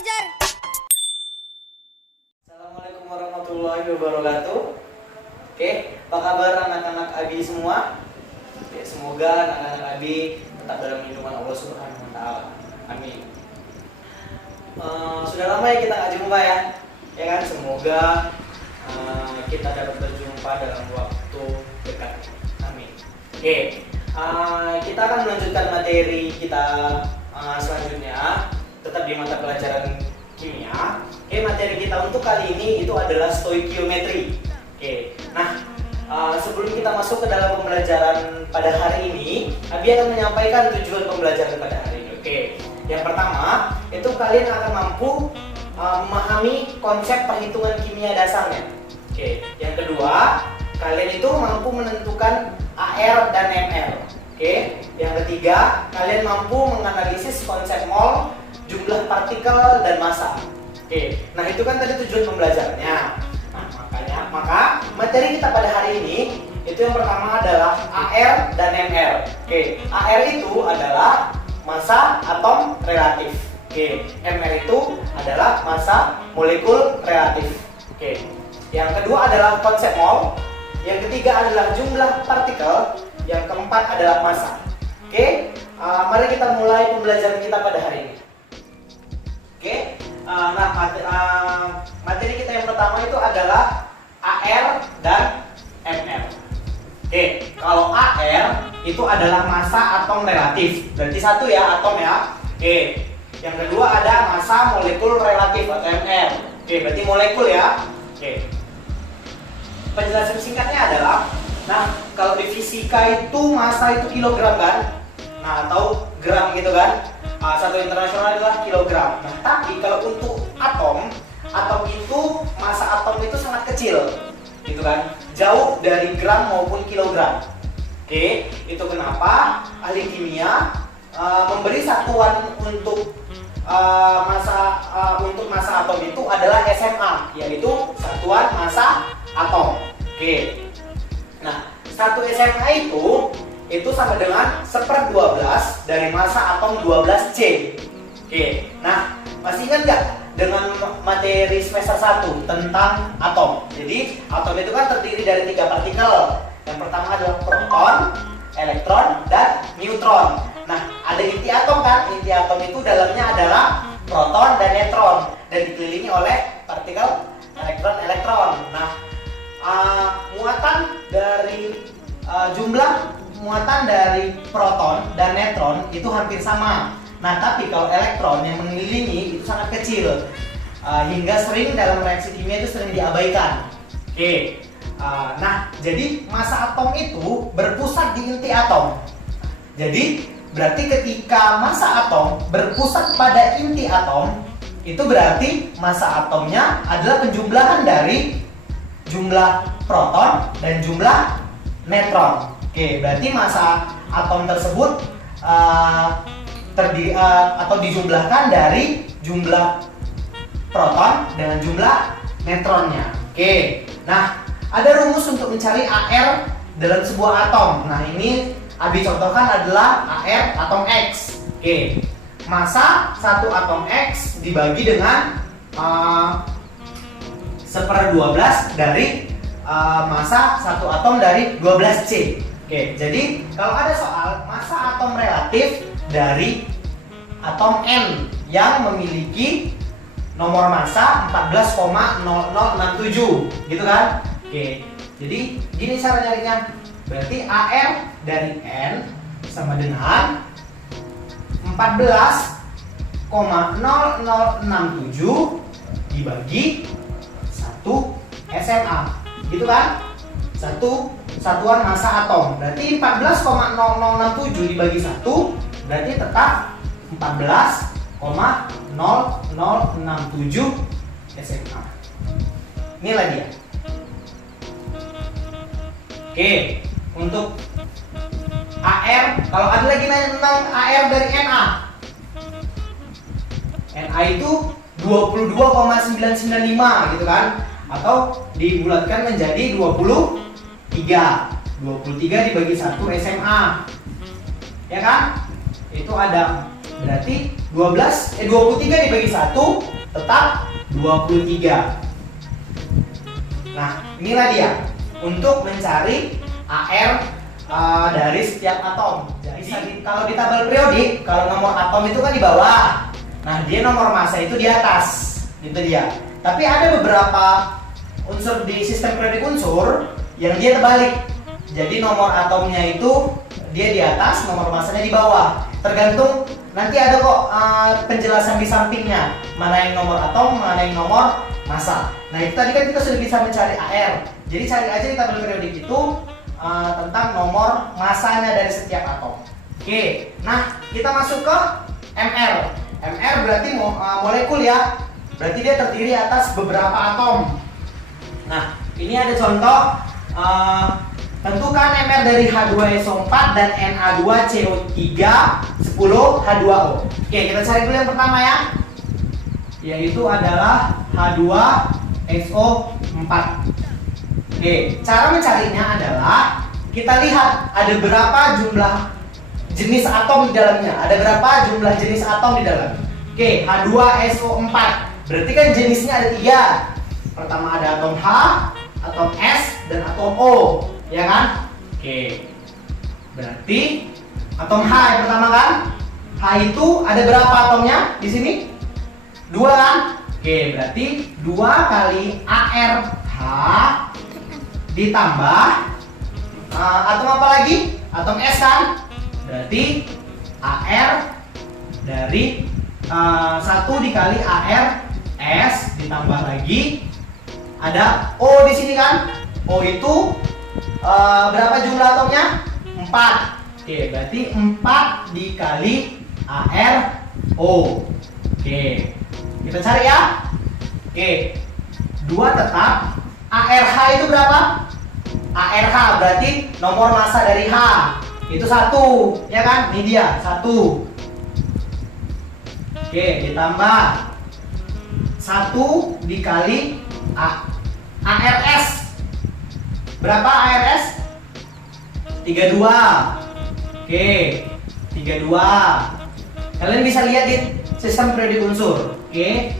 belajar. Assalamualaikum warahmatullahi wabarakatuh. Oke, apa kabar anak-anak Abi semua? Oke, semoga anak-anak Abi tetap dalam lindungan Allah Subhanahu wa taala. Amin. Sudah lama ya kita nggak jumpa ya. Ya kan, semoga kita dapat berjumpa dalam waktu dekat. Amin. Oke, kita akan melanjutkan materi kita selanjutnya, tetap di mata pelajaran kimia. Oke, materi kita untuk kali ini itu adalah stoikiometri. Oke, nah sebelum kita masuk ke dalam pembelajaran pada hari ini, Abi akan menyampaikan tujuan pembelajaran pada hari ini. Oke, yang pertama itu kalian akan mampu memahami konsep perhitungan kimia dasarnya. Oke, yang kedua kalian itu mampu menentukan AR dan MR. Oke, yang ketiga kalian mampu menganalisis konsep mol, jumlah partikel dan massa. Oke, nah itu kan tadi tujuan pembelajarannya. Nah, maka materi kita pada hari ini itu yang pertama adalah AR dan MR. Oke, AR itu adalah massa atom relatif. Oke, MR itu adalah massa molekul relatif. Oke, yang kedua adalah konsep mol. Yang ketiga adalah jumlah partikel. Yang keempat adalah massa. Oke, mari kita mulai pembelajaran kita pada hari ini. Oke, nah materi kita yang pertama itu adalah AR dan MR. Oke, kalau AR itu adalah massa atom relatif, berarti satu ya atom ya. Oke, yang kedua ada massa molekul relatif atau MR. Oke, berarti molekul ya. Oke, penjelasan singkatnya adalah, nah kalau di fisika itu massa itu kilogram kan, nah atau gram gitu kan. Satu internasional adalah kilogram. Nah, tapi kalau untuk atom itu massa atom itu sangat kecil, gitu kan, jauh dari gram maupun kilogram. Oke, itu kenapa ahli kimia memberi satuan untuk massa atom itu adalah SMA, yaitu satuan massa atom. Oke, nah 1 SMA itu sama dengan 1/12 dari massa atom 12C. Oke, nah masih ingat nggak dengan materi semester 1 tentang atom? Jadi atom itu kan terdiri dari 3 partikel. Yang pertama adalah proton, elektron, dan neutron. Nah, ada inti atom kan? Inti atom itu dalamnya adalah proton dan neutron dan dikelilingi oleh partikel elektron. Nah, jumlah muatan dari proton dan neutron itu hampir sama. Nah, tapi kalau elektron yang mengelilingi itu sangat kecil, hingga sering dalam reaksi kimia itu sering diabaikan. Oke, nah jadi massa atom itu berpusat di inti atom. Jadi berarti ketika massa atom berpusat pada inti atom, itu berarti massa atomnya adalah penjumlahan dari jumlah proton dan jumlah neutron. Oke, berarti massa atom tersebut terdiri atau dijumlahkan dari jumlah proton dengan jumlah neutronnya. Oke, nah ada rumus untuk mencari AR dalam sebuah atom. Nah, ini Abi contohkan adalah AR atom X. Oke, massa satu atom X dibagi dengan 1/12 dari massa satu atom dari 12C. Oke, jadi kalau ada soal massa atom relatif dari atom N yang memiliki nomor massa 14,0067, gitu kan? Oke, jadi gini cara nyarinya. Berarti AR dari N sama dengan 14,0067 dibagi 1 SMA, gitu kan? Satuan massa atom. Berarti 14,0067 dibagi 1 berarti tetap 14,0067 SMA. Inilah dia. Oke, untuk AR, kalau ada lagi nanya tentang AR dari NA. NA itu 22,995 gitu kan? Atau dibulatkan menjadi 23. 23 dibagi 1 SMA. Ya kan? Itu ada berarti 23 dibagi 1 tetap 23. Nah, inilah dia untuk mencari AR dari setiap atom. Jadi kalau di tabel periodik, kalau nomor atom itu kan di bawah. Nah, dia nomor massa itu di atas. Gitu dia. Tapi ada beberapa unsur di sistem periodik unsur yang dia terbalik. Jadi nomor atomnya itu dia di atas, nomor massanya di bawah. Tergantung, nanti ada kok penjelasan di sampingnya. Mana yang nomor atom, mana yang nomor massa. Nah, itu tadi kan kita sudah bisa mencari AR. Jadi cari aja di tabel periodik itu tentang nomor massanya dari setiap atom. Oke, nah kita masuk ke MR. MR berarti molekul ya. Berarti dia terdiri atas beberapa atom. Nah, ini ada contoh. Tentukan MR dari H2SO4 dan Na2CO3 10H2O. Oke, kita cari dulu yang pertama ya. Yaitu adalah H2SO4. Oke, cara mencarinya adalah kita lihat ada berapa jumlah jenis atom di dalamnya. Ada berapa jumlah jenis atom di dalam. Oke, H2SO4. Berarti kan jenisnya ada 3. Pertama ada atom H, atom S, dan atom O. Ya kan? Oke. Berarti atom H yang pertama kan? H itu ada berapa atomnya di sini? 2 kan? Oke, berarti 2 kali ARH ditambah atom apa lagi? Atom S kan? Berarti AR dari 1 dikali AR S ditambah lagi ada O di sini kan? O itu berapa jumlah atomnya? 4. Oke, berarti 4 dikali AR O. Oke, kita cari ya. Oke, 2 tetap. ARH itu berapa? ARH berarti nomor massa dari H. Itu 1, ya kan? Ini dia, 1. Oke, ditambah 1 dikali ARS. Berapa ARS? 32. Oke, 32. Kalian bisa lihat di sistem periodik unsur. Oke,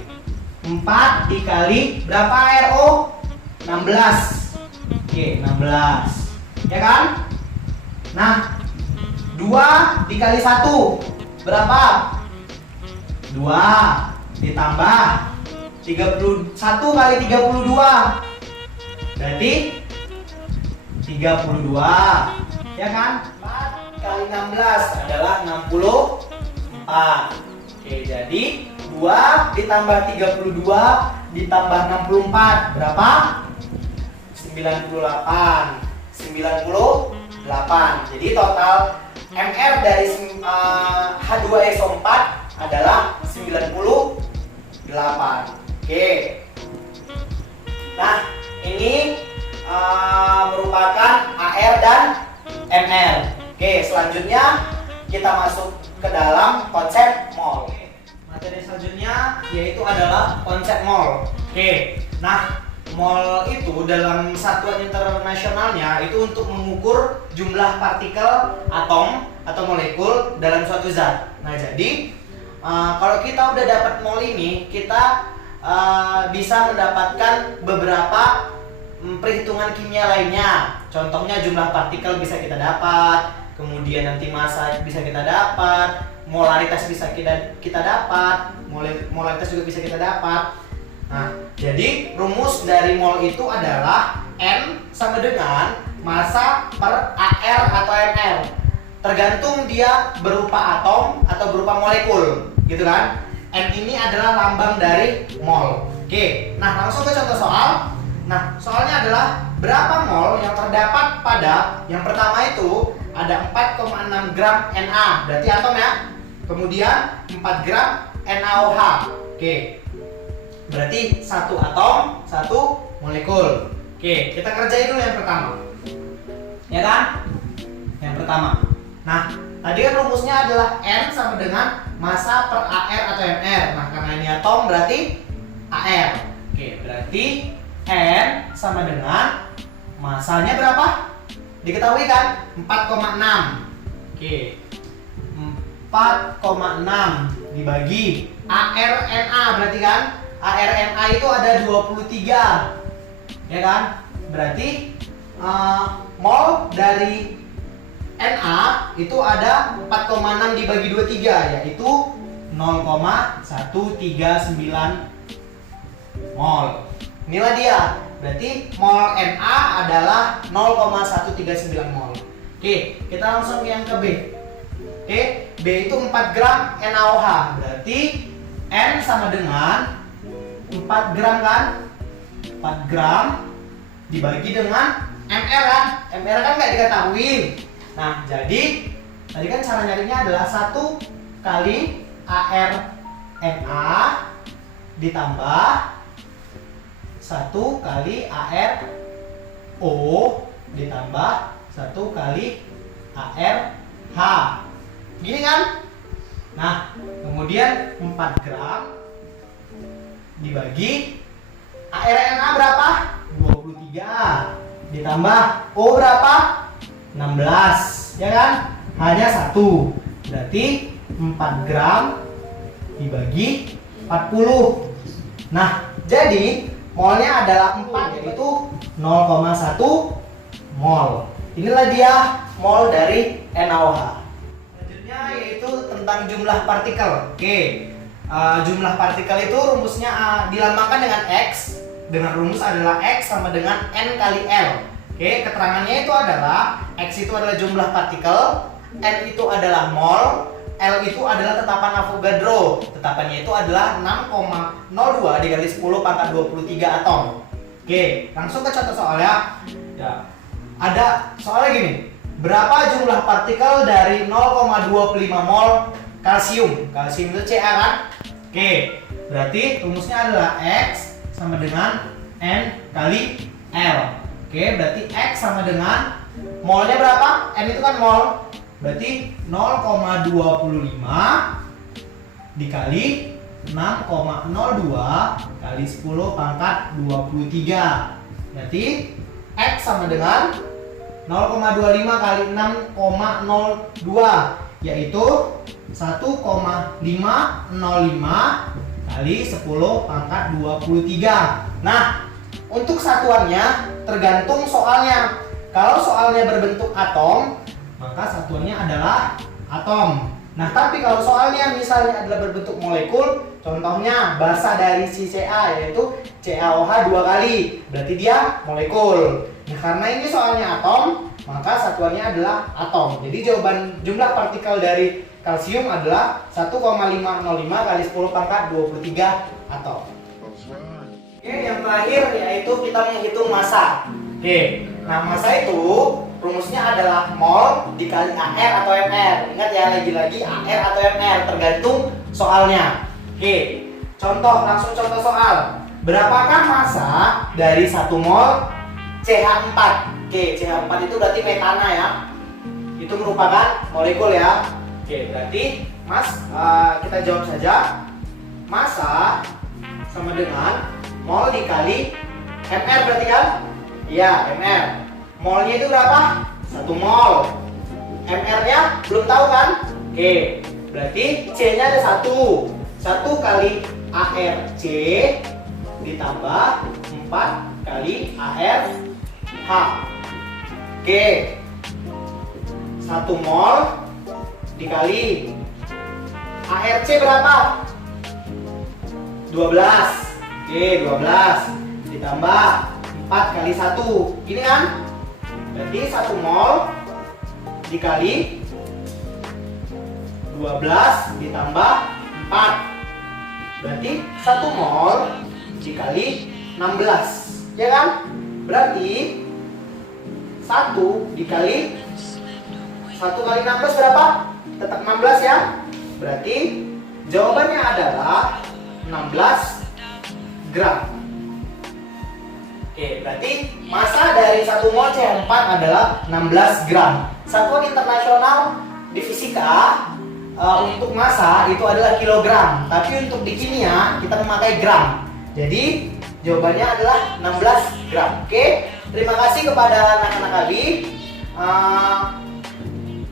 4 dikali berapa ARO? 16. Oke, 16. Ya kan? Nah, 2 dikali 1 berapa? 2 ditambah 31 kali 32 berarti 32, ya kan? 4 kali 16 adalah 64. Oke, jadi 2 ditambah 32 ditambah 64 berapa? 98. Jadi total MR dari H2SO4 adalah 98. Oke. Nah, ini merupakan AR dan MR. Oke, selanjutnya kita masuk ke dalam konsep mol. Materi selanjutnya yaitu adalah konsep mol. Oke. Nah, mol itu dalam satuan internasionalnya itu untuk mengukur jumlah partikel atom atau molekul dalam suatu zat. Nah, jadi kalau kita udah dapat mol ini, kita bisa mendapatkan beberapa perhitungan kimia lainnya. Contohnya jumlah partikel bisa kita dapat, kemudian nanti massa bisa kita dapat, molaritas bisa kita dapat, molaritas juga bisa kita dapat. Nah, jadi rumus dari mol itu adalah N sama dengan massa per AR atau MR. Tergantung dia berupa atom atau berupa molekul, gitu kan? N ini adalah lambang dari mol. Oke, nah langsung ke contoh soal. Nah, soalnya adalah berapa mol yang terdapat pada yang pertama itu ada 4,6 gram Na, berarti atom ya. Kemudian 4 gram NaOH. Oke. Berarti 1 atom, 1 molekul. Oke, kita kerjain dulu yang pertama. Ya kan? Yang pertama. Nah, tadi kan rumusnya adalah N sama dengan massa per AR atau MR. Nah, karena ini atom berarti AR. Oke, berarti N sama dengan massanya berapa? Diketahui kan? 4,6. Oke. 4,6 dibagi AR NA berarti kan ARNA itu ada 23. Ya kan? Berarti mol dari Na itu ada 4,6 dibagi 23, yaitu 0,139 mol. Inilah dia. Berarti mol Na adalah 0,139 mol. Oke, kita langsung yang ke B. Oke, B itu 4 gram NaOH. Berarti N sama dengan 4 gram kan? 4 gram dibagi dengan MR kan? MR kan nggak diketahui. Nah, jadi tadi kan cara nyarinya adalah 1 kali ARNA ditambah 1 kali ARO ditambah 1 kali ARH. Gini kan? Nah, kemudian 4 gram dibagi ARNA berapa? 23 ditambah O berapa? 16, ya kan? Hanya 1. Berarti 4 gram dibagi 40. Nah, jadi molnya adalah 4, yaitu 0,1 mol. Inilah dia mol dari NaOH. Selanjutnya yaitu tentang jumlah partikel. Oke, jumlah partikel itu rumusnya dilambangkan dengan X. Dengan rumus adalah X sama dengan N kali L. Oke, keterangannya itu adalah X itu adalah jumlah partikel, N itu adalah mol, L itu adalah tetapan Avogadro. Tetapannya itu adalah 6,02 dikali 10 pangkat 23 atom. Oke, langsung ke contoh soalnya. Ya. Ada soalnya gini. Berapa jumlah partikel dari 0,25 mol kalsium? Kalsium itu Ca kan? Oke, berarti rumusnya adalah X sama dengan N kali L. Oke, berarti X sama dengan molnya berapa? N itu kan mol. Berarti 0,25 dikali 6,02 kali 10 pangkat 23. Berarti X sama dengan 0,25 kali 6,02, yaitu 1,505 kali 10 pangkat 23. Nah, untuk satuannya tergantung soalnya. Kalau soalnya berbentuk atom, maka satuannya adalah atom. Nah, tapi kalau soalnya misalnya adalah berbentuk molekul, contohnya basa dari si Ca, yaitu CaOH 2 kali, berarti dia molekul. Nah, karena ini soalnya atom, maka satuannya adalah atom. Jadi jawaban jumlah partikel dari kalsium adalah 1,505 kali 10 pangkat 23 atom. Oke, yang terakhir yaitu kita menghitung massa. Oke, nah massa itu rumusnya adalah mol dikali AR atau MR. Ingat ya, lagi-lagi AR atau MR tergantung soalnya. Oke, langsung contoh soal. Berapakah massa dari 1 mol CH4? Oke, CH4 itu berarti metana ya. Itu merupakan molekul ya. Oke, berarti kita jawab saja. Massa sama dengan mol dikali MR berarti kan? Iya, MR. Molnya itu berapa? 1 mol. MR-nya belum tahu kan? Oke, berarti C-nya ada 1. 1 kali ARC ditambah 4 kali ARH. Oke, 1 mol dikali ARC berapa? 12. Oke, 12 ditambah 4 kali 1. Gini kan? Berarti 1 mol dikali 12 ditambah 4. Berarti 1 mol dikali 16. Ya kan? Berarti 1 dikali 1 kali 16 berapa? Tetap 16 ya. Berarti jawabannya adalah 16 gram. Oke, berarti massa dari 1 mol CH4 adalah 16 gram. Satuan internasional di fisika untuk massa itu adalah kilogram, tapi untuk di kimia kita memakai gram. Jadi jawabannya adalah 16 gram. Oke, terima kasih kepada anak-anak Abi.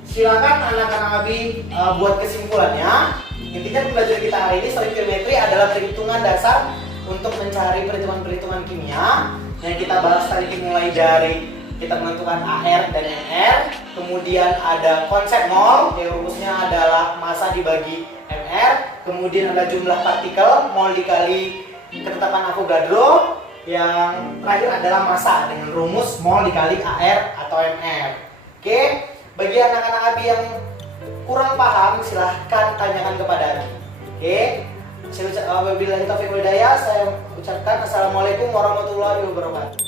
Silakan anak-anak Abi buat kesimpulannya. Intinya pembelajaran kita hari ini stoikiometri adalah perhitungan dasar untuk mencari perhitungan-perhitungan kimia yang kita bahas tadi, dimulai dari kita menentukan AR dan MR, kemudian ada konsep mol, yang rumusnya adalah massa dibagi MR, kemudian ada jumlah partikel, mol dikali ketetapan Avogadro, yang terakhir adalah massa dengan rumus mol dikali AR atau MR. Oke, bagi anak-anak Abi yang kurang paham silahkan tanyakan kepada Abi. Oke, wabillahi taufiq wal hidayah, saya ucapkan assalamualaikum warahmatullahi wabarakatuh.